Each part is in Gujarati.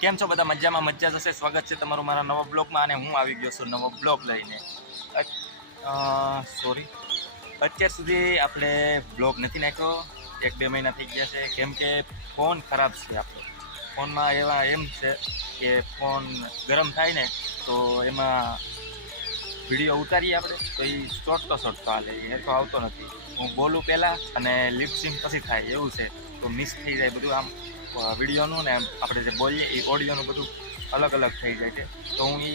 કેમ છો બધા? મજામાં, મજા જશે. સ્વાગત છે તમારું મારા નવા બ્લોગમાં અને હું આવી ગયો છું નવો બ્લોગ લઈને. સોરી અત્યાર સુધી આપણે બ્લોગ નથી નાખ્યો. એક બે મહિના થઈ ગયા છે. કેમ કે ફોન ખરાબ છે આપણો. ફોનમાં એવા એમ છે કે ફોન ગરમ થાય ને, તો એમાં વીડિયો ઉતારીએ આપણે. તો એ શોર્ટ તો શોર્ટ તો હાલે. એ તો આવતો નથી. હું બોલું પહેલાં અને લિપસિંગ પછી થાય. એવું છે. તો મિસ થઈ જાય બધું આમ. વિડીયોનું ને આપણે જે બોલીએ એ ઓડિયોનું બધું અલગ અલગ થઈ જાય છે. તો હું એ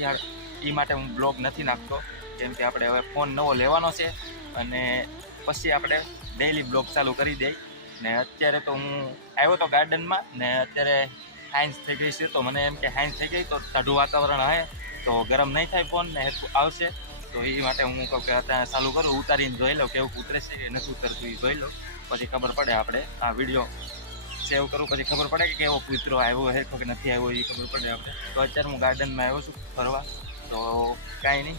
એ માટે હું બ્લોગ નથી નાખતો. કેમ કે આપણે હવે ફોન નવો લેવાનો છે અને પછી આપણે ડેઈલી બ્લોગ ચાલુ કરી દઈ. ને અત્યારે તો હું આવ્યો તો ગાર્ડનમાં ને અત્યારે હાઇન્સ થઈ ગઈ છે. તો મને એમ કે હાઇન્સ થઈ ગઈ તો ઠંડુ વાતાવરણ આવે તો ગરમ નહીં થાય ફોન ને હેતુ આવશે. તો એ માટે હું કહું કે અત્યારે ચાલુ કરું, ઉતારીને જોઈ લઉં કેવું ઉતરે છે કે નથી ઉતરતું એ જોઈ લઉં. પછી ખબર પડે આપણે આ વીડિયો સેવ કરું પછી ખબર પડે કે કેવો કૂતરો આવ્યો હે કે નથી આવ્યો એ ખબર પડે આપણે. તો અત્યારે હું ગાર્ડનમાં આવ્યો છું ફરવા. તો કાંઈ નહીં.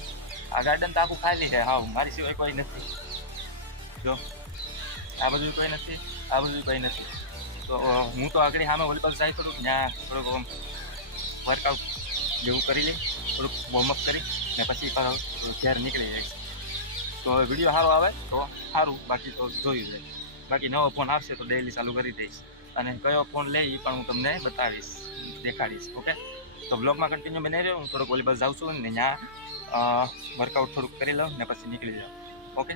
આ ગાર્ડન તો આખું ખાલી છે. હા મારી સિવાય કોઈ નથી. જો, આ બધું કોઈ નથી, આ બધું કોઈ નથી. તો હું તો આગળ સામે વોલીબોલ જાય કરું, ત્યાં થોડુંક વર્કઆઉટ જેવું કરી લઈ, થોડુંક વોર્મઅપ કરી, ને પાછો ઘેર નીકળી જાય તો વીડિયો સારો આવે તો સારું, બાકી તો જોયું જાય. બાકી નવો ફોન આવશે તો ડેલી ચાલુ કરી દઈશ. અને કયો ફોન લે એ પણ હું તમને બતાવીશ, દેખાડીશ, ઓકે? તો બ્લોગમાં કન્ટિન્યુ બની રહ્યો, હું થોડુંક વોલીબોલ જાઉં છું ને ત્યાં વર્કઆઉટ થોડુંક કરી લઉં ને પછી નીકળી જાઉં, ઓકે?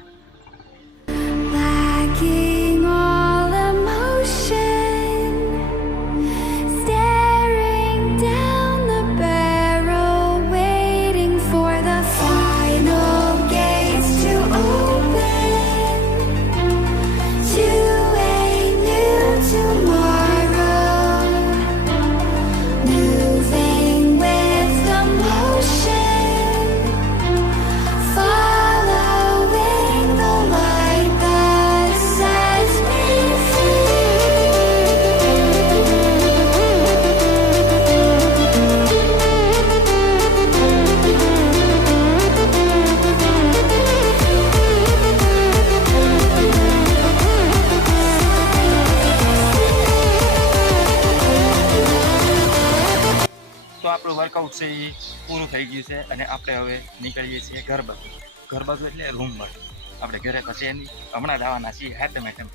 વર્કઆઉટ છે એ પૂરું થઈ ગયું છે અને આપણે હવે નીકળીએ છીએ ઘર બાજુ ઘર બાજુ એટલે રૂમ બાજુ આપણે ઘરે તો છે નહીં. હમણાં જ આવવાના છીએ હેતમ હેતમ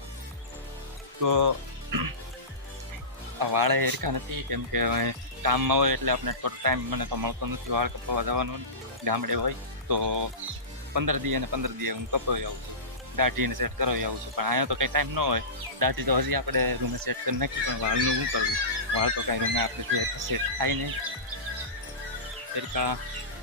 તો આ વાળે એરખા નથી, કેમ કે હવે કામમાં હોય એટલે આપણે થોડો ટાઈમ મને તો મળતો નથી, વાળ કપાવવા જવાનું ગામડે હોય તો પંદર દી અને પંદર દી હું કપાવી આવું છું. દાઢીને સેટ કરાવી આવું છું. પણ અહીંયા તો કંઈ ટાઈમ ન હોય. દાઢી તો હજી આપણે રૂમે સેટ કરી નાખી, પણ વાળનું શું કરવું? વાળ તો કાંઈ રૂમે આપણે સેટ થાય નહીં. તરીકા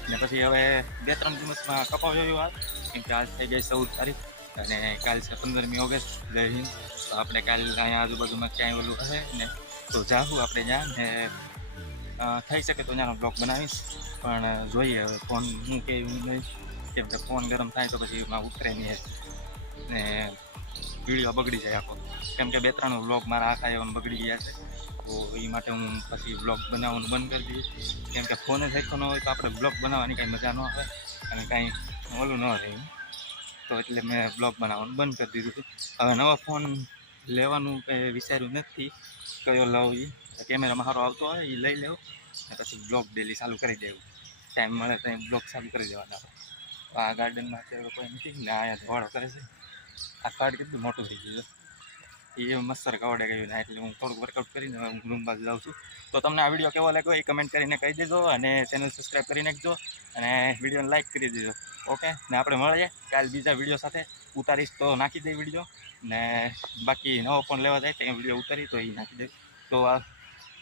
ને પછી હવે બે ત્રણ દિવસમાં કપાવ જોયું વાત કેમ કે આજ થઈ ગઈ ચૌદ તારીખ અને કાલ છે પંદરમી ઓગસ્ટ. જય હિન્દ. તો આપણે કાલ અહીંયા આજુબાજુમાં ક્યાંય ઓલું હશે ને તો જાહું આપણે ત્યાં ને થઈ શકે તો ત્યાંનો બ્લોગ બનાવીશ. પણ જોઈએ હવે ફોન હું કે હું નહીં. કેમ કે ફોન ગરમ થાય તો પછી એમાં ઉતરે નહીં ને વીડિયો બગડી જાય આખો. કેમ કે બે ત્રણ બ્લોગ મારા આખા એવા બગડી ગયા છે. તો એ માટે હું પછી બ્લોગ બનાવવાનું બંધ કરી દઈશ. કેમ કે ફોન સરખો ન હોય તો આપણે બ્લોગ બનાવવાની કાંઈ મજા ન આવે અને કાંઈ ઓલું ન રહે તો એટલે મેં બ્લોગ બનાવવાનું બંધ કરી દીધું હતું હવે નવો ફોન લેવાનું કંઈ વિચાર્યું નથી. કયો લઉં એ કેમેરામાં સારો આવતો હોય એ લઈ લેવો. અને પછી બ્લોગ ડેલી ચાલુ કરી દેવું. ટાઈમ મળે તો બ્લોગ ચાલુ કરી દેવાના આ ગાર્ડનમાં અત્યારે કોઈ નથી ને આયા ધોળો કરે છે. આ કાર્ડ કેટલું મોટું થઈ ગયું એ મસ્તર કવડે ગયું ને એટલે હું થોડુંક વર્કઆઉટ કરીને રૂમ બાજુ જાઉં છું. તો તમને આ વીડિયો કેવો લાગ્યો એ કમેન્ટ કરીને કહી દેજો અને ચેનલ સબસ્ક્રાઈબ કરી નાખજો અને વિડીયોને લાઇક કરી દેજો. ઓકે ને આપણે મળીએ. કાલ બીજા વીડિયો સાથે ઉતારીશ તો નાખી દે વીડિયો ને બાકી નવો ફોન લેવા જાય તો વીડિયો ઉતારી તો એ નાખી દે. તો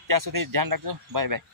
ત્યાં સુધી ધ્યાન રાખજો. Bye bye